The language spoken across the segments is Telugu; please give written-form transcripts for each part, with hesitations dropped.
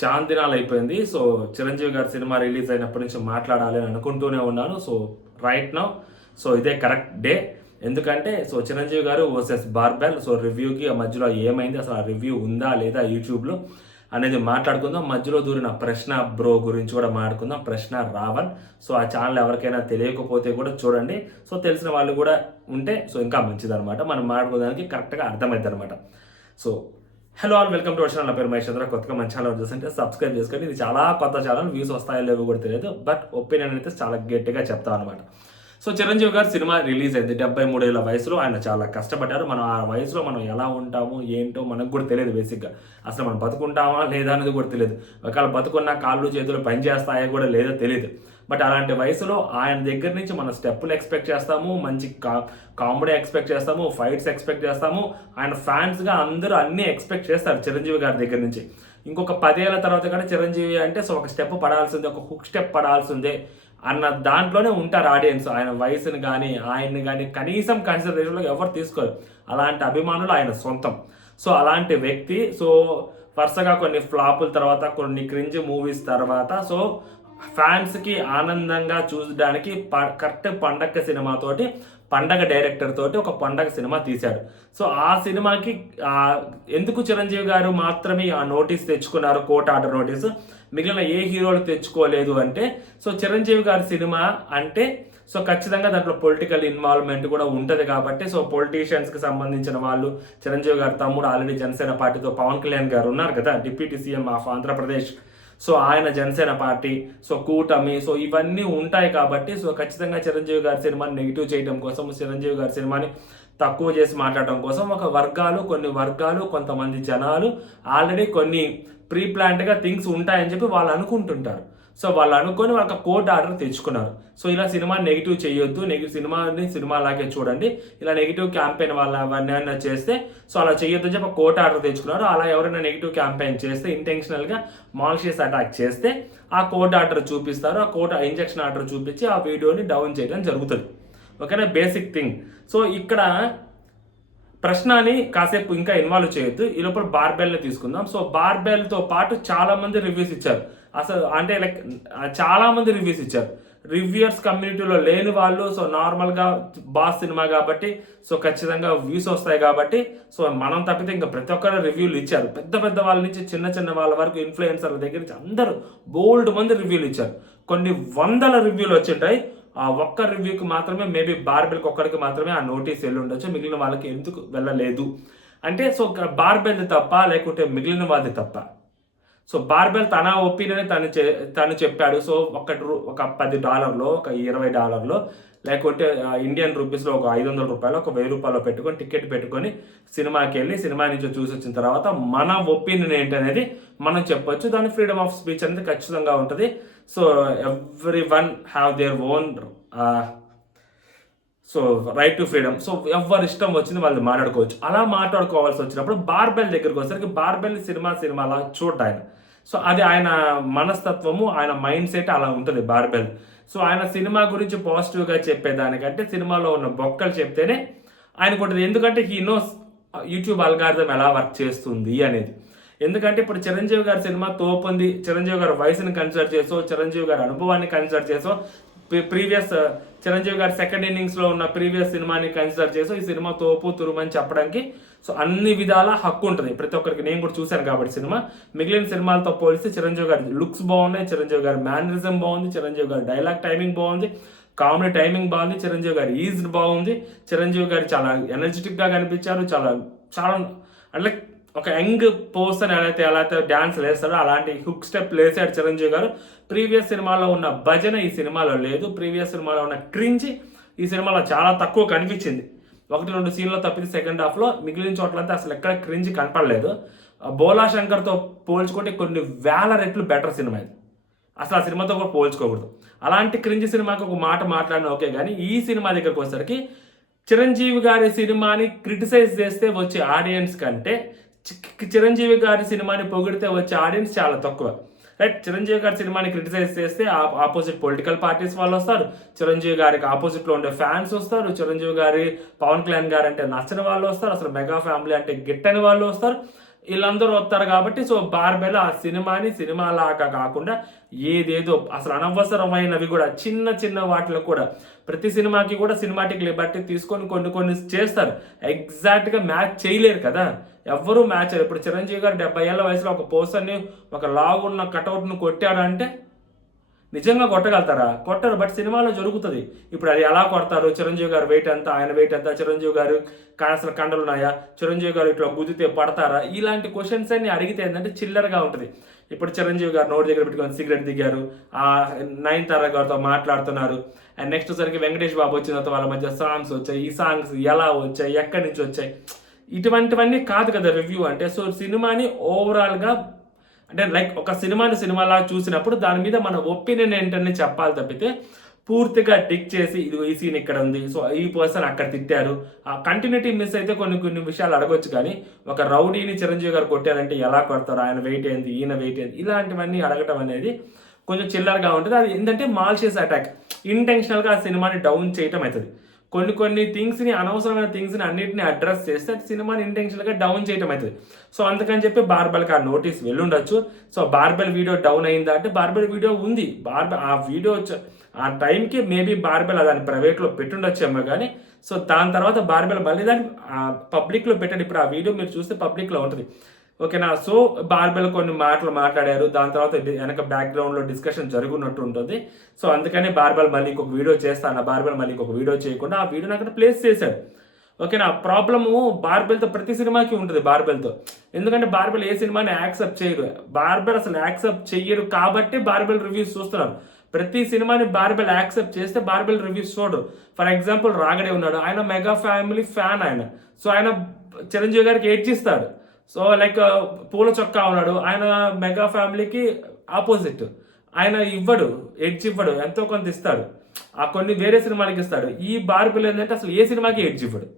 చాలా దినాలు అయిపోయింది. సో చిరంజీవి గారి సినిమా రిలీజ్ అయినప్పటి నుంచి మాట్లాడాలి అని అనుకుంటూనే ఉన్నాను. సో రైట్ నౌ సో ఇదే కరెక్ట్ డే. ఎందుకంటే సో చిరంజీవి గారు వర్సెస్ బార్బెల్ సో రివ్యూకి ఆ మధ్యలో ఏమైంది, అసలు ఆ రివ్యూ ఉందా లేదా యూట్యూబ్లో అనేది మాట్లాడుకుందాం. మధ్యలో దూరిన ప్రశ్న బ్రో గురించి కూడా మాట్లాడుకుందాం. ప్రశ్న రావణ్. సో ఆ ఛానల్ ఎవరికైనా తెలియకపోతే కూడా చూడండి. సో తెలిసిన వాళ్ళు కూడా ఉంటే సో ఇంకా మంచిదన్నమాట. మనం మాట్లాడుకోవడానికి కరెక్ట్గా అర్థమవుతుంది అనమాట. So hello all, welcome to our channel. నా పేరు మహేష్ చంద్ర. కొత్తగా మన ఛానల్ చూస్తుంటే సబ్స్క్రైబ్ చేసుకోండి. ఇది చాలా కొత్త ఛానల్, వ్యూస్ వస్తాయో లేవో కూడా తెలియదు, బట్ ఒపీనియన్ అయితే చాలా గట్టిగా చెప్తాను అనమాట. సో చిరంజీవి గారు సినిమా రిలీజ్ అయింది. 73 ఏళ్ళ వయసులో ఆయన చాలా కష్టపడ్డారు. మనం ఆ వయసులో మనం ఎలా ఉంటాము ఏంటో మనకు కూడా తెలియదు. బేసిక్గా అసలు మనం బతుకుంటామా లేదా అనేది కూడా తెలియదు. ఒకవేళ బతుకున్న కాళ్ళు చేతులు పని చేస్తాయో కూడా లేదో తెలియదు. బట్ అలాంటి వయసులో ఆయన దగ్గర నుంచి మనం స్టెప్పులు ఎక్స్పెక్ట్ చేస్తాము, మంచి కామెడీ ఎక్స్పెక్ట్ చేస్తాము, ఫైట్స్ ఎక్స్పెక్ట్ చేస్తాము. ఆయన ఫ్యాన్స్గా అందరూ అన్నీ ఎక్స్పెక్ట్ చేస్తారు చిరంజీవి గారి దగ్గర నుంచి. ఇంకొక 10 ఏళ్ళ తర్వాత కూడా చిరంజీవి అంటే సో ఒక స్టెప్ పడాల్సిందే, ఒక హుక్ స్టెప్ పడాల్సిందే అన్న దాంట్లోనే ఉంటారు ఆడియన్స్. ఆయన వయసుని కానీ ఆయన్ని కానీ కనీసం కన్సిడరేషన్లో ఎవరు తీసుకోరు. అలాంటి అభిమానులు ఆయన సొంతం. సో అలాంటి వ్యక్తి సో వరుసగా కొన్ని ఫ్లాపుల తర్వాత, కొన్ని క్రింజ్ మూవీస్ తర్వాత సో ఫ్యాన్స్కి ఆనందంగా చూడడానికి కరెక్ట్ పండగ సినిమాతోటి, పండగ డైరెక్టర్ తోటి ఒక పండగ సినిమా తీశాడు. సో ఆ సినిమాకి ఎందుకు చిరంజీవి గారు మాత్రమే ఆ నోటీస్ తెచ్చుకున్నారు, కోర్ట్ ఆర్డర్ నోటీసు, మిగిలిన ఏ హీరోలు తెచ్చుకోలేదు అంటే సో చిరంజీవి గారి సినిమా అంటే సో ఖచ్చితంగా దాంట్లో పొలిటికల్ ఇన్వాల్వ్మెంట్ కూడా ఉంటుంది కాబట్టి సో పొలిటీషియన్స్కి సంబంధించిన వాళ్ళు, చిరంజీవి గారి తమ్ముడు ఆల్రెడీ జనసేన పార్టీతో పవన్ కళ్యాణ్ గారు ఉన్నారు కదా, deputy CM of Andhra Pradesh. So ఆయన జనసేన పార్టీ, సో కూటమి, సో ఇవన్నీ ఉంటాయి కాబట్టి సో ఖచ్చితంగా చిరంజీవి గారి సినిమాని నెగిటివ్ చేయడం కోసం, చిరంజీవి గారి సినిమాని తక్కువ చేసి మాట్లాడటం కోసం కొన్ని వర్గాలు కొంతమంది జనాలు ఆల్రెడీ కొన్ని ప్రీ ప్లాన్డ్గా థింగ్స్ ఉంటాయని చెప్పి వాళ్ళు అనుకుంటుంటారు. సో వాళ్ళు అనుకొని వాళ్ళకి కోర్ట్ ఆర్డర్ తెచ్చుకున్నారు. సో ఇలా సినిమాని నెగిటివ్ చేయొద్దు, సినిమా లాగే చూడండి, ఇలా నెగిటివ్ క్యాంపెయిన్ వాళ్ళు అవన్నీ చేస్తే సో అలా చేయొద్దు అని చెప్పి కోర్ట్ ఆర్డర్ తెచ్చుకున్నారు. అలా ఎవరైనా నెగిటివ్ క్యాంపెయిన్ చేస్తే, ఇంటెన్షనల్గా మాల్షియస్ అటాక్ చేస్తే ఆ కోర్ట్ ఆర్డర్ చూపిస్తారు. ఆ కోర్ట్ ఇంజెక్షన్ ఆర్డర్ చూపించి ఆ వీడియోని డౌన్ చేయడం జరుగుతుంది. ఓకేనా, బేసిక్ థింగ్. సో ఇక్కడ ప్రశ్నని కాసేపు ఇంకా ఇన్వాల్వ్ చేయొద్దు. ఈ లోపల బార్బెల్ని తీసుకుందాం. సో బార్బెల్తో పాటు చాలా మంది రివ్యూస్ ఇచ్చారు. అసలు అంటే లైక్ చాలా మంది రివ్యూస్ ఇచ్చారు. రివ్యూయర్స్ కమ్యూనిటీలో లేని వాళ్ళు సో నార్మల్గా బాస్ సినిమా కాబట్టి సో ఖచ్చితంగా వ్యూస్ వస్తాయి కాబట్టి సో మనం తప్పితే ఇంకా ప్రతి ఒక్కరు రివ్యూలు ఇచ్చారు. పెద్ద పెద్ద వాళ్ళ నుంచి చిన్న వాళ్ళ వరకు ఇన్ఫ్లుయెన్సర్ల దగ్గర నుంచి అందరూ బోల్డ్ మంది రివ్యూలు ఇచ్చారు. కొన్ని వందల రివ్యూలు వచ్చింటాయి. ఆ ఒక్క రివ్యూకి మాత్రమే, మేబీ బార్బెల్కి ఒక్కడికి మాత్రమే ఆ నోటీస్ వెళ్ళి ఉండొచ్చు, మిగిలిన వాళ్ళకి ఎందుకు వెళ్ళలేదు అంటే సో బార్బెల్ తప్ప లేకుంటే మిగిలిన వాళ్ళది తప్ప. సో బార్బెల్ తన ఒపీనియన్ తను చెప్పాడు. సో ఒక $10, ఒక $20, లేకుంటే ఇండియన్ రూపీస్లో ఒక $500, ఒక $1000 పెట్టుకొని టికెట్ పెట్టుకొని సినిమాకి వెళ్ళి సినిమా నుంచి చూసి వచ్చిన తర్వాత మన ఒపీనియన్ ఏంటి అనేది మనం చెప్పొచ్చు. దాని ఫ్రీడమ్ ఆఫ్ స్పీచ్ అనేది ఖచ్చితంగా ఉంటుంది. So every one have their own so right to freedom. So ఎవరి ఇష్టం వచ్చింది వాళ్ళు మాట్లాడుకోవచ్చు. అలా మాట్లాడుకోవాల్సి వచ్చినప్పుడు బార్బెల్ దగ్గరికి వచ్చేసరికి బార్బెల్ సినిమాలా చూడటాయన. సో అది ఆయన మనస్తత్వము, ఆయన మైండ్ సెట్ అలా ఉంటుంది బార్బెల్. సో ఆయన సినిమా గురించి పాజిటివ్గా చెప్పేదానికంటే సినిమాలో ఉన్న బొక్కలు చెప్తేనే ఆయనకు ఉంటుంది. ఎందుకంటే హీ నోస్ యూట్యూబ్ అల్గారిథం ఎలా వర్క్ చేస్తుంది అనేది. ఎందుకంటే ఇప్పుడు చిరంజీవి గారి సినిమా తోపుంది, చిరంజీవి గారి వయసుని కన్సిడర్ చేసో, చిరంజీవి గారి అనుభవాన్ని కన్సిడర్ చేసో, ప్రీవియస్ చిరంజీవి గారి సెకండ్ ఇన్నింగ్స్లో ఉన్న ప్రీవియస్ సినిమాని కన్సిడర్ చేసి ఈ సినిమా తోపు తురుమని చెప్పడానికి సో అన్ని విధాల హక్కు ఉంటుంది ప్రతి ఒక్కరికి. నేను కూడా చూశాను కాబట్టి సినిమా. మిగిలిన సినిమాలతో పోలిస్తే చిరంజీవి గారి లుక్స్ బాగున్నాయి, చిరంజీవి గారి మేనరిజం బాగుంది, చిరంజీవి గారి డైలాగ్ టైమింగ్ బాగుంది, కామెడీ టైమింగ్ బాగుంది, చిరంజీవి గారి ఈజ్ బాగుంది, చిరంజీవి గారు చాలా ఎనర్జెటిక్గా కనిపించారు. చాలా అంటే ఒక యంగ్ పర్సన్ ఎలా అయితే డ్యాన్స్ వేస్తాడో అలాంటి హుక్ స్టెప్ వేసాడు చిరంజీవి గారు. ప్రీవియస్ సినిమాలో ఉన్న భజన ఈ సినిమాలో లేదు. ప్రీవియస్ సినిమాలో ఉన్న క్రింజ్ ఈ సినిమాలో చాలా తక్కువ కనిపించింది. 1-2 సీన్లో తప్పితే సెకండ్ హాఫ్లో మిగిలిన చోట్లంతా అసలు ఎక్కడ క్రింజ్ కనపడలేదు. బోలా శంకర్తో పోల్చుకుంటే కొన్ని వేల రెట్లు బెటర్ సినిమా ఇది. అసలు ఆ సినిమాతో కూడా పోల్చుకోకూడదు. అలాంటి క్రింజ్ సినిమాకి ఒక మాట మాట్లాడిన ఓకే, కానీ ఈ సినిమా దగ్గరకు వచ్చేసరికి చిరంజీవి గారి సినిమాని క్రిటిసైజ్ చేస్తే వచ్చే ఆడియన్స్ కంటే చిరంజీవి గారి సినిమాని పొగిడితే వచ్చే ఆడియన్స్ చాలా తక్కువ. రైట్, చిరంజీవి గారి సినిమాని క్రిటిసైజ్ చేస్తే ఆపోజిట్ పొలిటికల్ పార్టీస్ వాళ్ళు వస్తారు, చిరంజీవి గారికి ఆపోజిట్లో ఉండే ఫ్యాన్స్ వస్తారు, చిరంజీవి గారి పవన్ కళ్యాణ్ గారు అంటే నచ్చని వాళ్ళు వస్తారు, అసలు మెగా ఫ్యామిలీ అంటే గిట్టని వాళ్ళు వస్తారు, వీళ్ళందరూ వస్తారు కాబట్టి సో బార్బెల్ ఆ సినిమాని సినిమాలాగా కాకుండా ఏదేదో అసలు అనవసరమైనవి కూడా చిన్న చిన్న వాటిలో కూడా ప్రతి సినిమాకి కూడా సినిమాటిక్ లిబర్టీ తీసుకొని కొన్ని చేస్తారు. ఎగ్జాక్ట్గా మ్యాచ్ చేయలేరు కదా, ఎవ్వరూ మ్యాచ్ చేయరు. ఇప్పుడు చిరంజీవి గారు 70 ఏళ్ళ వయసులో ఒక పర్సన్ని ఒక లాగున్న కటౌట్ను కొట్టాడంటే నిజంగా కొట్టగలుగుతారా? కొట్టరు. బట్ సినిమాలో జరుగుతుంది. ఇప్పుడు అది ఎలా కొడతారు? చిరంజీవి గారు వెయిట్ ఎంత, ఆయన వెయిట్ ఎంత, చిరంజీవి గారు అసలు కండలు ఉన్నాయా, చిరంజీవి గారు ఇట్లా గుద్దితే పడతారా, ఇలాంటి క్వశ్చన్స్ అన్ని అడిగితే ఏంటంటే చిల్లరగా ఉంటుంది. ఇప్పుడు చిరంజీవి గారు నోటి దగ్గర పెట్టుకొని సిగరెట్ దిగారు, నయనతార గారితో మాట్లాడుతున్నారు. అండ్ నెక్స్ట్ సరికి వెంకటేష్ బాబు వచ్చిన తర్వాత వాళ్ళ మధ్య సాంగ్స్ వచ్చాయి. ఈ సాంగ్స్ ఎలా వచ్చాయి, ఎక్కడి నుంచి వచ్చాయి, ఇటువంటివన్నీ కాదు కదా రివ్యూ అంటే. సో సినిమాని ఓవరాల్గా అంటే లైక్ ఒక సినిమాలా చూసినప్పుడు దాని మీద మన ఒపీనియన్ ఏంటని చెప్పాలి తప్పితే పూర్తిగా డిక్ చేసి ఇది ఈ సీన్ ఇక్కడ ఉంది, సో ఈ పర్సన్ అక్కడ తిట్టారు, ఆ కంటిన్యూటీ మిస్ అయితే కొన్ని విషయాలు అడగొచ్చు. కానీ ఒక రౌడీని చిరంజీవి గారు కొట్టారంటే ఎలా కొడతారు, ఆయన వెయిట్ ఏంది, ఈయన వెయిట్ ఏంది, ఇలాంటివన్నీ అడగటం అనేది కొంచెం చిల్లరగా ఉంటుంది. అది ఏంటంటే మాల్షియస్ అటాక్, ఇంటెన్షనల్గా ఆ సినిమాని డౌన్ చేయటం అవుతుంది. కొన్ని థింగ్స్ని, అనవసరమైన థింగ్స్ని అన్నింటినీ అడ్రస్ చేస్తే సినిమాని ఇంటెన్షనల్గా డౌన్ చేయటం అవుతుంది. సో అందుకని చెప్పి బార్బెల్కి ఆ నోటీస్ వెళ్ళుండొచ్చు. సో బార్బెల్ వీడియో డౌన్ అయిందా అంటే బార్బెల్ వీడియో ఉంది. ఆ వీడియో ఆ టైంకి మేబీ బార్బెల్ దాన్ని ప్రైవేట్లో పెట్టుండొచ్చేమో కానీ సో దాని తర్వాత బార్బెల్ మళ్ళీ దాన్ని పబ్లిక్లో పెట్టండి. ఇప్పుడు ఆ వీడియో మీరు చూస్తే పబ్లిక్లో ఉంటుంది, ఓకేనా. సో బార్బెల్ కొన్ని మాటలు మాట్లాడారు, దాని తర్వాత వెనక బ్యాక్గ్రౌండ్లో డిస్కషన్ జరుగున్నట్టు ఉంటుంది. సో అందుకని బార్బెల్ మళ్ళీ ఇంకొక వీడియో చేస్తాను, బార్బెల్ మళ్ళీ ఇంకొక వీడియో చేయకుండా ఆ వీడియోని అక్కడ ప్లేస్ చేశాడు, ఓకేనా. ప్రాబ్లము బార్బెల్తో ప్రతి సినిమాకి ఉంటుంది బార్బెల్తో. ఎందుకంటే బార్బెల్ ఏ సినిమాని యాక్సెప్ట్ చేయరు, బార్బెల్ అసలు యాక్సెప్ట్ చెయ్యరు కాబట్టి బార్బెల్ రివ్యూస్ చూస్తున్నారు. ప్రతి సినిమాని బార్బెల్ యాక్సెప్ట్ చేస్తే బార్బెల్ రివ్యూస్ చూడరు. ఫర్ ఎగ్జాంపుల్ రాగడే ఉన్నాడు, ఆయన మెగా ఫ్యామిలీ ఫ్యాన్ ఆయన. సో ఆయన చిరంజీవి గారికి ఏడ్చిస్తాడు. సో లైక్ పూల చొక్కా ఉన్నాడు, ఆయన మెగా ఫ్యామిలీకి ఆపోజిట్, ఆయన ఇవ్వడు, ఎడ్జ్ ఇవ్వడు, ఎంతో కొంత ఇస్తాడు, ఆ కొన్ని వేరే సినిమాలకి ఇస్తాడు. ఈ బార్బెల్ ఏంటంటే అసలు ఏ సినిమాకి ఎడ్జ్ ఇవ్వడు,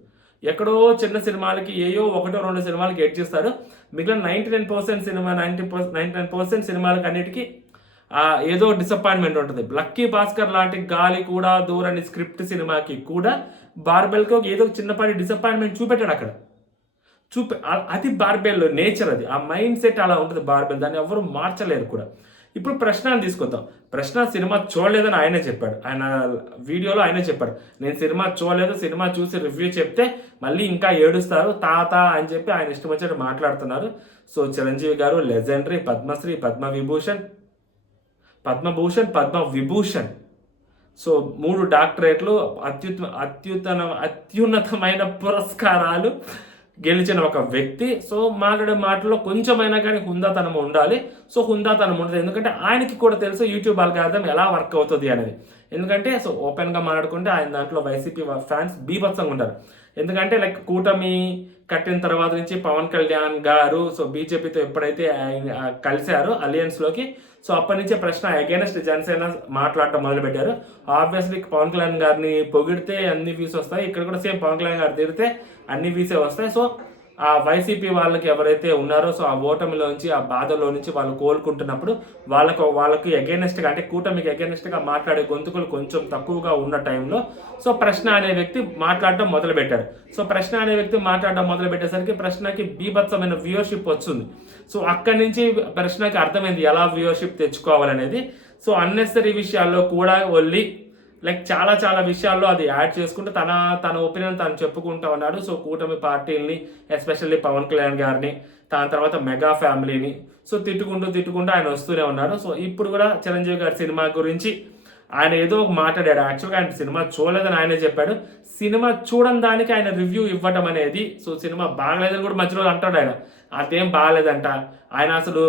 ఎక్కడో చిన్న సినిమాలకి ఏయో 1-2 సినిమాలకి ఎడ్జ్ ఇస్తాడు. మిగిలిన 99% సినిమా 99% సినిమాలకి అన్నిటికీ ఏదో డిసప్పాయింట్మెంట్ ఉంటుంది. లక్కీ భాస్కర్ లాంటి గాలి కూడా దూరని స్క్రిప్ట్ సినిమాకి కూడా బార్బెల్కి ఏదో చిన్నపాటి డిసప్పాయింట్మెంట్ చూపెట్టాడు అక్కడ. అది బార్బెల్ నేచర్, అది ఆ మైండ్ సెట్ అలా ఉంటుంది బార్బెల్, దాన్ని ఎవరు మార్చలేరు కూడా. ఇప్పుడు ప్రశ్నని తీసుకొద్దాం. ప్రశ్న సినిమా చూడలేదని ఆయనే చెప్పాడు, ఆయన వీడియోలో ఆయనే చెప్పాడు, నేను సినిమా చూడలేదు, సినిమా చూసి రివ్యూ చెప్తే మళ్ళీ ఇంకా ఏడుస్తారు తాత అని చెప్పి ఆయన ఇష్టం వచ్చినట్టు మాట్లాడుతున్నారు. సో చిరంజీవి గారు లెజెండరీ పద్మశ్రీ, పద్మవిభూషణ్, సో 3 డాక్టరేట్లు, అత్యున్నతమైన పురస్కారాలు గెలిచిన ఒక వ్యక్తి. సో మాట్లాడే మాటలో కొంచెమైనా కానీ హుందాతనం ఉండాలి. సో హుందాతనం ఉండదు, ఎందుకంటే ఆయనకి కూడా తెలుసు యూట్యూబ్ అల్గారిథం ఎలా వర్క్ అవుతుంది అనేది. ఎందుకంటే సో ఓపెన్గా మాట్లాడుకుంటే ఆయన దాంట్లో వైసీపీ ఫ్యాన్స్ బీభత్సంగా ఉంటారు. ఎందుకంటే లైక్ కూటమి కట్టిన తర్వాత నుంచి పవన్ కళ్యాణ్ గారు సో బీజేపీతో ఎప్పుడైతే కలిశారో అలియన్స్లోకి, సో అప్పటి నుంచే ప్రశ్న అగైనెస్ట్ జనసేన మాట్లాడటం మొదలుపెట్టారు. ఆబ్వియస్లీ పవన్ కళ్యాణ్ గారిని పొగిడితే అన్ని వ్యూస్ వస్తాయి, ఇక్కడ కూడా సేమ్ పవన్ కళ్యాణ్ గారు తిరిగితే అన్ని వ్యూసే వస్తాయి. సో ఆ వైసీపీ వాళ్ళకి ఎవరైతే ఉన్నారో సో ఆ ఓటమిలోంచి, ఆ బాధలో నుంచి వాళ్ళు కోలుకుంటున్నప్పుడు వాళ్ళకి అగైనెస్ట్గా అంటే కూటమికి అగైనెస్ట్గా మాట్లాడే గొంతుకులు కొంచెం తక్కువగా ఉన్న టైంలో సో ప్రశ్న అనే వ్యక్తి మాట్లాడటం మొదలుపెట్టారు. సో ప్రశ్న అనే వ్యక్తి మాట్లాడటం మొదలుపెట్టేసరికి ప్రశ్నకి బీభత్సమైన వ్యూవర్షిప్ వచ్చింది. సో అక్కడి నుంచి ప్రశ్నకి అర్థమైంది ఎలా వ్యూవర్షిప్ తెచ్చుకోవాలనేది. సో అన్నెసరీ విషయాల్లో కూడా వెళ్ళి లైక్ చాలా విషయాల్లో అది యాడ్ చేసుకుంటూ తన ఒపీనియన్ తను చెప్పుకుంటా ఉన్నాడు. సో కూటమి పార్టీని, ఎస్పెషల్లీ పవన్ కళ్యాణ్ గారిని, దాని తర్వాత మెగా ఫ్యామిలీని సో తిట్టుకుంటూ ఆయన వస్తూనే ఉన్నాడు. సో ఇప్పుడు కూడా చిరంజీవి గారి సినిమా గురించి ఆయన ఏదో మాట్లాడాడు. యాక్చువల్గా ఆయన సినిమా చూడలేదని ఆయనే చెప్పాడు. సినిమా చూడని దానికి ఆయన రివ్యూ ఇవ్వటం అనేది, సో సినిమా బాగలేదని కూడా మధ్యలో అంటాడు ఆయన, అదేం బాగలేదంట. ఆయన అసలు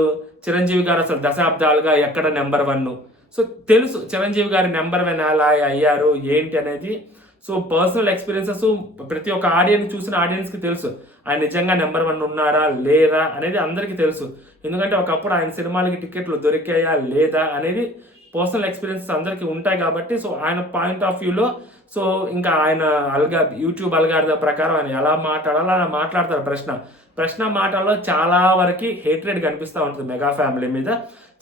చిరంజీవి గారు అసలు దశాబ్దాలుగా ఎక్కడ నెంబర్ 1, సో తెలుసు చిరంజీవి గారి నెంబర్ 1 ఎలా అయ్యారు ఏంటి అనేది. సో పర్సనల్ ఎక్స్పీరియన్సెస్ ప్రతి ఒక్క చూసిన ఆడియన్స్కి తెలుసు ఆయన నిజంగా నెంబర్ 1 ఉన్నారా లేరా అనేది అందరికీ తెలుసు. ఎందుకంటే ఒకప్పుడు ఆయన సినిమాలకి టికెట్లు దొరికాయా లేదా అనేది పర్సనల్ ఎక్స్పీరియన్సెస్ అందరికీ ఉంటాయి కాబట్టి సో ఆయన పాయింట్ ఆఫ్ వ్యూలో సో ఇంకా ఆయన యూట్యూబ్ అల్గారిథం ప్రకారం ఆయన ఎలా మాట్లాడాలో అలా మాట్లాడతారు. ప్రశ్న మాటల్లో చాలా వరకు హేట్రెడ్ కనిపిస్తూ ఉంటుంది మెగా ఫ్యామిలీ మీద,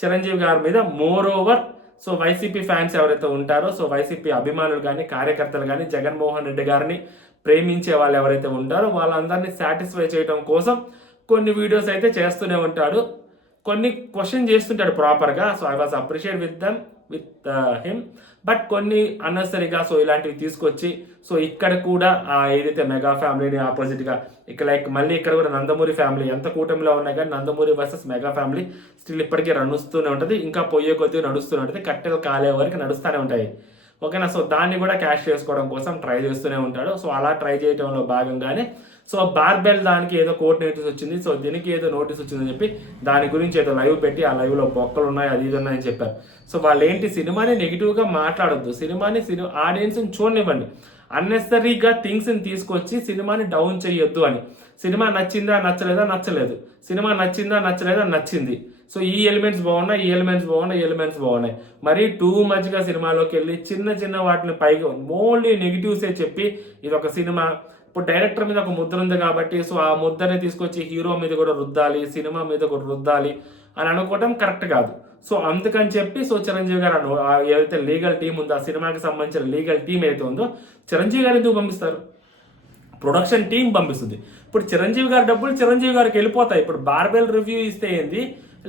చిరంజీవి గారి మీద. More over so YCP fans ఎవరైతే ఉంటారో సో వైసీపీ అభిమానులు కానీ కార్యకర్తలు కానీ జగన్మోహన్ రెడ్డి గారిని ప్రేమించే వాళ్ళు ఎవరైతే ఉంటారో వాళ్ళందరినీ సాటిస్ఫై చేయడం కోసం కొన్ని వీడియోస్ అయితే చేస్తూనే ఉంటాడు, కొన్ని క్వశ్చన్ చేస్తుంటాడు ప్రాపర్గా. So I was appreciate with him. But కొన్ని అన్నెసరీగా సో ఇలాంటివి తీసుకొచ్చి సో ఇక్కడ కూడా ఏదైతే మెగా ఫ్యామిలీని ఆపోజిట్గా ఇక్కడ లైక్ మళ్ళీ ఇక్కడ కూడా నందమూరి ఫ్యామిలీ ఎంత కూటమిలో ఉన్నాయి కానీ Nandamuri versus mega family still ఇప్పటికీ నడుస్తూనే ఉంటుంది, ఇంకా పోయే కొద్దిగా నడుస్తూనే ఉంటుంది, కట్టెలు కాలే వరకు నడుస్తూనే ఉంటాయి. ఓకేనా. సో దాన్ని కూడా క్యాష్ చేసుకోవడం కోసం ట్రై చేస్తూనే ఉంటాడు. సో అలా ట్రై చేయడంలో భాగంగానే సో బార్బెల్ దానికి ఏదో కోర్టు నోటీస్ వచ్చింది, సో దీనికి ఏదో నోటీస్ వచ్చిందని చెప్పి దాని గురించి ఏదో లైవ్ పెట్టి ఆ లైవ్లో బొక్కలు ఉన్నాయి అది ఇది ఉన్నాయని చెప్పారు. సో వాళ్ళు ఏంటి, సినిమాని నెగిటివ్గా మాట్లాడొద్దు, సినిమాని ఆడియన్స్ని చూడనివ్వండి, అన్నెసరీగా థింగ్స్ని తీసుకొచ్చి సినిమాని డౌన్ చేయొద్దు అని. సినిమా నచ్చిందా నచ్చలేదా నచ్చలేదు, సినిమా నచ్చిందా నచ్చలేదా నచ్చింది. సో ఈ ఎలిమెంట్స్ బాగున్నాయి, ఈ ఎలిమెంట్స్ బాగున్నాయి, ఈ ఎలిమెంట్స్ బాగున్నాయి. మరీ టూ మచ్గా సినిమాలోకి వెళ్ళి చిన్న చిన్న వాటిని పైగా ఓన్లీ నెగిటివ్సే చెప్పి ఇది ఒక సినిమా, ఇప్పుడు డైరెక్టర్ మీద ఒక ముద్ర ఉంది కాబట్టి సో ఆ ముద్రని తీసుకొచ్చి హీరో మీద కూడా రుద్దాలి, సినిమా మీద కూడా రుద్దాలి అని అనుకోవడం కరెక్ట్ కాదు. సో అందుకని చెప్పి సో చిరంజీవి గారు ఏదైతే లీగల్ టీం ఉందో ఆ సినిమాకి సంబంధించిన లీగల్ టీం ఏదైతే ఉందో చిరంజీవి గారు ఎందుకు పంపిస్తారు, ప్రొడక్షన్ టీం పంపిస్తుంది. ఇప్పుడు చిరంజీవి గారి డబ్బులు చిరంజీవి గారికి వెళ్ళిపోతాయి. ఇప్పుడు బార్బెల్ రివ్యూ ఇస్తే ఏంది,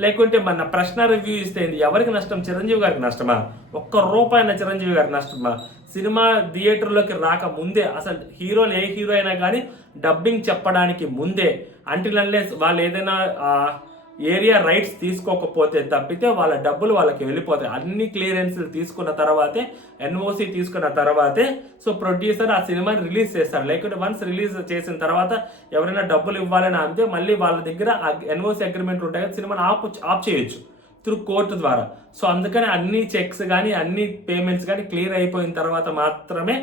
లేకుంటే మన ప్రశ్న రివ్యూ ఇస్తే ఏంది, ఎవరికి నష్టం, చిరంజీవి గారికి నష్టమా? ₹1 చిరంజీవి గారికి నష్టమా? సినిమా థియేటర్లోకి రాక ముందే అసలు హీరోలు ఏ హీరో అయినా కానీ డబ్బింగ్ చెప్పడానికి ముందే అంటిల్ అన్లెస్ వాళ్ళు ఏదైనా ఏరియా రైట్స్ తీసుకోకపోతే తప్పితే వాళ్ళ డబ్బులు వాళ్ళకి వెళ్ళిపోతాయి. అన్ని క్లియరెన్స్లు తీసుకున్న తర్వాతే, ఎన్ఓసి తీసుకున్న తర్వాతే సో ప్రొడ్యూసర్ ఆ సినిమాని రిలీజ్ చేస్తారు. లేకుంటే వన్స్ రిలీజ్ చేసిన తర్వాత ఎవరైనా డబ్బులు ఇవ్వాలని అంతే మళ్ళీ వాళ్ళ దగ్గర ఎన్ఓసి అగ్రిమెంట్ ఉంటాయి కదా, సినిమాని ఆఫ్ చేయొచ్చు త్రూ కోర్టు ద్వారా. సో అందుకని అన్ని చెక్స్ కానీ అన్ని పేమెంట్స్ కానీ క్లియర్ అయిపోయిన తర్వాత మాత్రమే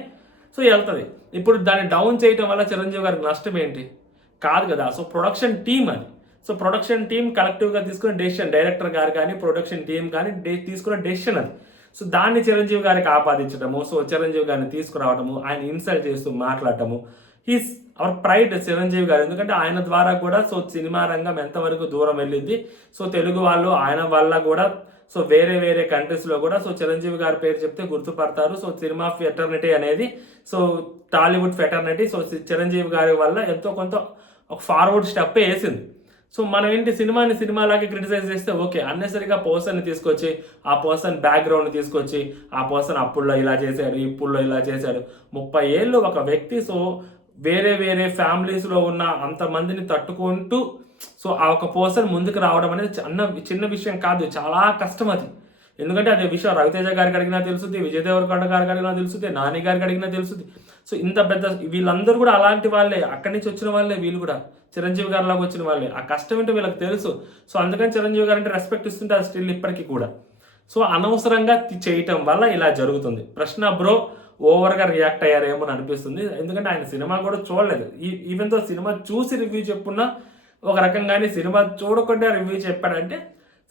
సో వెళ్తుంది. ఇప్పుడు దాన్ని డౌన్ చేయడం వల్ల చిరంజీవి గారికి నష్టం ఏంటి? కాదు కదా. సో ప్రొడక్షన్ టీమ్ అది. సో ప్రొడక్షన్ టీం కలెక్టివ్గా తీసుకున్న డెసిషన్, డైరెక్టర్ గారు కానీ ప్రొడక్షన్ టీం కానీ తీసుకున్న డెసిషన్ అది. సో దాన్ని చిరంజీవి గారికి ఆపాదించడము, సో చిరంజీవి గారిని తీసుకురావడము, ఆయన ఇన్సల్ట్ చేస్తూ మాట్లాడటము, హీస్ అవర్ ప్రైడ్ చిరంజీవి గారు. ఎందుకంటే ఆయన ద్వారా కూడా సో సినిమా రంగం ఎంతవరకు దూరం వెళ్ళింది. సో తెలుగు వాళ్ళు ఆయన వల్ల కూడా సో వేరే వేరే కంట్రీస్లో కూడా సో చిరంజీవి గారి పేరు చెప్తే గుర్తుపడతారు. సో సినిమా ఫెటర్నిటీ అనేది so Tollywood fraternity so Chiranjeevi గారి వల్ల ఎంతో కొంత ఒక ఫార్వర్డ్ స్టెప్ వేసింది. సో మనం ఏంటి, సినిమాని సినిమాలాగే క్రిటిసైజ్ చేస్తే ఓకే, అన్నెసరిగా పర్సన్ని తీసుకొచ్చి ఆ పర్సన్ బ్యాక్గ్రౌండ్ తీసుకొచ్చి ఆ పర్సన్ అప్పుల్లో ఇలా చేశాడు, ఇప్పుల్లో ఇలా చేశాడు, 30 ఏళ్ళు ఒక వ్యక్తి సో వేరే వేరే ఫ్యామిలీస్లో ఉన్న అంతమందిని తట్టుకుంటూ సో ఆ ఒక పర్సన్ ముందుకు రావడం అనేది చిన్న విషయం కాదు, చాలా కష్టం అది. ఎందుకంటే అదే విషయం రవితేజ గారికి అడిగినా తెలుస్తుంది, విజయ్ దేవరకొండ గారికి అడిగినా తెలుస్తుంది, నాని గారికి అడిగినా తెలుస్తుంది. సో ఇంత పెద్ద వీళ్ళందరూ కూడా అలాంటి వాళ్ళే, అక్కడి నుంచి వచ్చిన వాళ్ళే వీళ్ళు కూడా, చిరంజీవి గారి లాగా వచ్చిన వాళ్ళే. ఆ కష్టం ఏంటో వీళ్ళకి తెలుసు. సో అందుకని చిరంజీవి గారు అంటే రెస్పెక్ట్ ఇస్తుంటే అది స్టిల్ ఇప్పటికీ కూడా. సో అనవసరంగా చేయటం వల్ల ఇలా జరుగుతుంది. ప్రశ్న బ్రో ఓవర్గా రియాక్ట్ అయ్యారేమో అని అనిపిస్తుంది. ఎందుకంటే ఆయన సినిమా కూడా చూడలేదు. ఈవెన్తో సినిమా చూసి రివ్యూ చెప్పున్నా ఒక రకంగానే సినిమా చూడకుండా రివ్యూ చెప్పాడంటే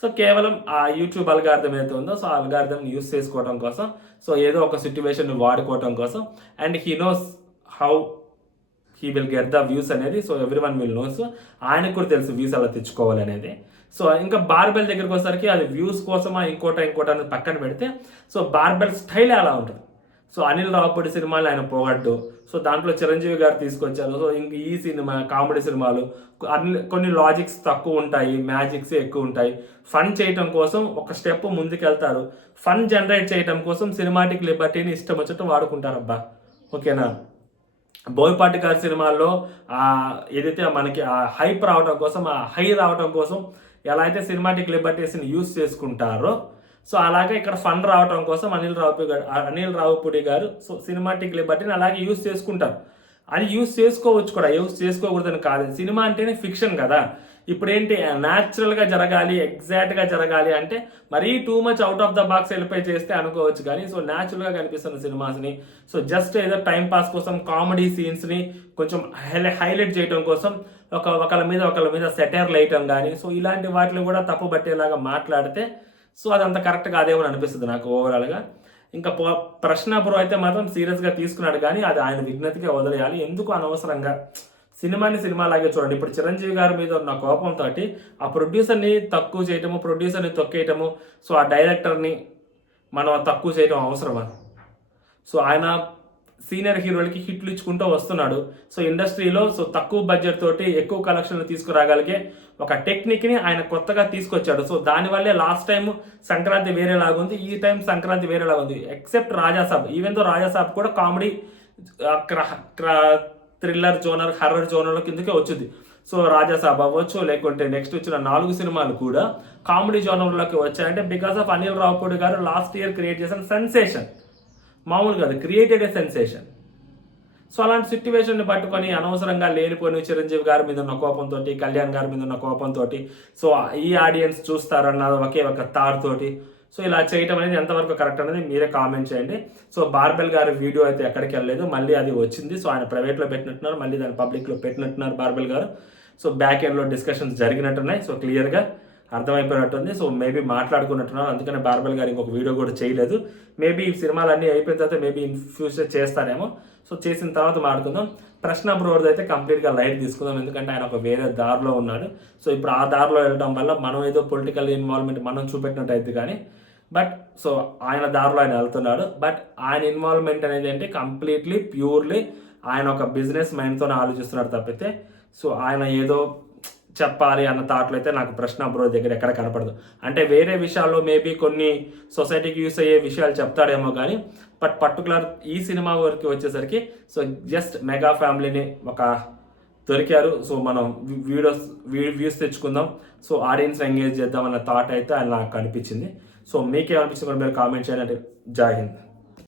సో కేవలం ఆ యూట్యూబ్ అల్గారిథం ఏదైతే ఉందో సో ఆ అల్గారిథం యూస్ చేసుకోవడం కోసం, సో ఏదో ఒక సిచ్యువేషన్ వాడుకోవడం కోసం, and he knows how he will get the views అనేది. So everyone will knows, ఆయనకు కూడా తెలుసు వ్యూస్ అలా తెచ్చుకోవాలి అనేది. సో ఇంకా బార్బెల్ దగ్గరికి వచ్చేసరికి అది వ్యూస్ కోసమా ఇంకోట అనేది పక్కన పెడితే సో బార్బెల్ స్టైల్ అలా ఉంటుంది. సో అనిల్ రావుపూడి సినిమాలు ఆయన పోగొట్టు, సో దాంట్లో చిరంజీవి గారు తీసుకొచ్చారు. సో ఇంక ఈ సినిమా కామెడీ సినిమాలు కొన్ని లాజిక్స్ తక్కువ ఉంటాయి, మ్యాజిక్స్ ఎక్కువ ఉంటాయి. ఫన్ చేయటం కోసం ఒక స్టెప్ ముందుకెళ్తారు, ఫన్ జనరేట్ చేయటం కోసం సినిమాటిక్ లిబర్టీని ఇష్టం వచ్చేట్టు వాడుకుంటారబ్బా. ఓకేనా. బోయపాటి గారి సినిమాల్లో ఏదైతే మనకి ఆ హైప్ రావడం కోసం, ఆ హై రావడం కోసం ఎలా అయితే సినిమాటిక్ లిబర్టీస్ని యూజ్ చేసుకుంటారో సో అలాగే ఇక్కడ ఫన్ రావడం కోసం అనిల్ రావుపూడి గారు సో సినిమాటిక్ లిబర్టీని అలాగే యూజ్ చేసుకుంటారు. అది యూజ్ చేసుకోవచ్చు కూడా, యూజ్ చేసుకోకూడదని కాదు. సినిమా అంటేనే ఫిక్షన్ కదా. ఇప్పుడు ఏంటి, న్యాచురల్గా జరగాలి, ఎగ్జాక్ట్గా జరగాలి అంటే మరీ too much out of the box వెళ్ళిపోయి చేస్తే అనుకోవచ్చు. కానీ సో న్యాచురల్గా కనిపిస్తున్న సినిమాస్ని సో జస్ట్ ఏదో టైం పాస్ కోసం కామెడీ సీన్స్ని కొంచెం హైలైట్ చేయడం కోసం ఒకళ్ళ మీద సెటైర్లు వేయటం కానీ సో ఇలాంటి వాటిని కూడా తప్పు పట్టేలాగా మాట్లాడితే సో అదంత కరెక్ట్ కాదేమో అనిపిస్తుంది నాకు ఓవరాల్గా. ఇంకా ప్రశ్న బ్రో అయితే మాత్రం సీరియస్గా తీసుకున్నాడు, కానీ అది ఆయన విజ్ఞతగా వదిలేయాలి. ఎందుకు అనవసరంగా సినిమాని సినిమాలాగే చూడండి. ఇప్పుడు చిరంజీవి గారి మీద ఉన్న కోపంతో ఆ ప్రొడ్యూసర్ని తక్కువ చేయటము, ప్రొడ్యూసర్ని తొక్కేయటము, సో ఆ డైరెక్టర్ని మనం తక్కువ చేయటం అవసరమా? సో ఆయన సీనియర్ హీరోలకి హిట్లు ఇచ్చుకుంటూ వస్తున్నాడు. సో ఇండస్ట్రీలో సో తక్కువ బడ్జెట్ తోటి ఎక్కువ కలెక్షన్లు తీసుకురాగలిగే ఒక టెక్నిక్ని ఆయన కొత్తగా తీసుకొచ్చాడు. సో దానివల్లే లాస్ట్ టైం సంక్రాంతి వేరేలాగా ఉంది, ఈ టైం సంక్రాంతి వేరేలాగా ఉంది. Except Raja Saab, even though Raja Saab కూడా కామెడీ థ్రిల్లర్ జోనర్, హర్రర్ జోనర్ల కిందకే వచ్చింది. సో రాజాసాబ్ అవ్వచ్చు, లేకుంటే నెక్స్ట్ వచ్చిన 4 సినిమాలు కూడా కామెడీ జోనర్లోకి వచ్చాయంటే బికాస్ ఆఫ్ అనిల్ రావుపూడి గారు లాస్ట్ ఇయర్ క్రియేట్ చేసిన సెన్సేషన్. మామూలు కాదు, క్రియేటెడ్ ఏ సెన్సేషన్. సో అలాంటి సిట్యువేషన్ని పట్టుకొని అనవసరంగా లేనిపోని చిరంజీవి గారి మీద ఉన్న కోపంతో, కళ్యాణ్ గారి మీద ఉన్న కోపంతో, సో ఈ ఆడియన్స్ చూస్తారన్న ఒకే ఒక తాడుతోటి సో ఇలా చేయటం అనేది ఎంతవరకు కరెక్ట్ అనేది మీరే కామెంట్ చేయండి. సో బార్బెల్ గారి వీడియో అయితే ఎక్కడికి వెళ్ళలేదు, మళ్ళీ అది వచ్చింది. సో ఆయన ప్రైవేట్లో పెట్టినట్టున్నారు, మళ్ళీ దాన్ని పబ్లిక్లో పెట్టినట్టున్నారు బార్బెల్ గారు. సో బ్యాక్ ఎండ్లో డిస్కషన్స్ జరిగినట్టున్నాయి. సో క్లియర్గా అర్థమైపోయినట్టుంది. సో మేబీ మాట్లాడుకున్నట్టున్నారు, అందుకని బార్బెల్ గారు ఇంకొక వీడియో కూడా చేయలేదు. మేబీ ఈ సినిమాలన్నీ అయిపోయిన తర్వాత మేబీ ఇన్ ఫ్యూచర్ చేస్తారేమో. సో చేసిన తర్వాత మాట్లాడుకుందాం. ప్రశ్న బ్రోడ్ అయితే కంప్లీట్గా లైట్ తీసుకుందాం, ఎందుకంటే ఆయన ఒక వేరే దారిలో ఉన్నాడు. సో ఇప్పుడు ఆ దారిలో వెళ్ళడం వల్ల మనం ఏదో పొలిటికల్ ఇన్వాల్వ్మెంట్ మనం చూపెట్టినట్టు అయితే కానీ బట్ సో ఆయన దారిలో ఆయన వెళ్తున్నాడు. బట్ ఆయన ఇన్వాల్వ్మెంట్ అనేది ఏంటి, కంప్లీట్లీ ప్యూర్లీ ఆయన ఒక బిజినెస్ మైండ్తోనే ఆలోచిస్తున్నాడు తప్పితే సో ఆయన ఏదో చెప్పాలి అన్న థాట్లో అయితే నాకు ప్రశ్న బ్రో దగ్గర ఎక్కడ కనపడదు. అంటే వేరే విషయాల్లో మేబీ కొన్ని సొసైటీకి యూస్ అయ్యే విషయాలు చెప్తాడేమో కానీ బట్ పర్టికులర్ ఈ సినిమా వరకు వచ్చేసరికి సో జస్ట్ మెగా ఫ్యామిలీని ఒక దొరికారు. సో మనం వ్యూస్ తెచ్చుకుందాం, సో ఆడియన్స్ ఎంగేజ్ చేద్దాం అన్న థాట్ అయితే ఆయన నాకు కనిపించింది. సో మీకేమనిపించింది కూడా మీరు కామెంట్ చేయండి. జై హింద్.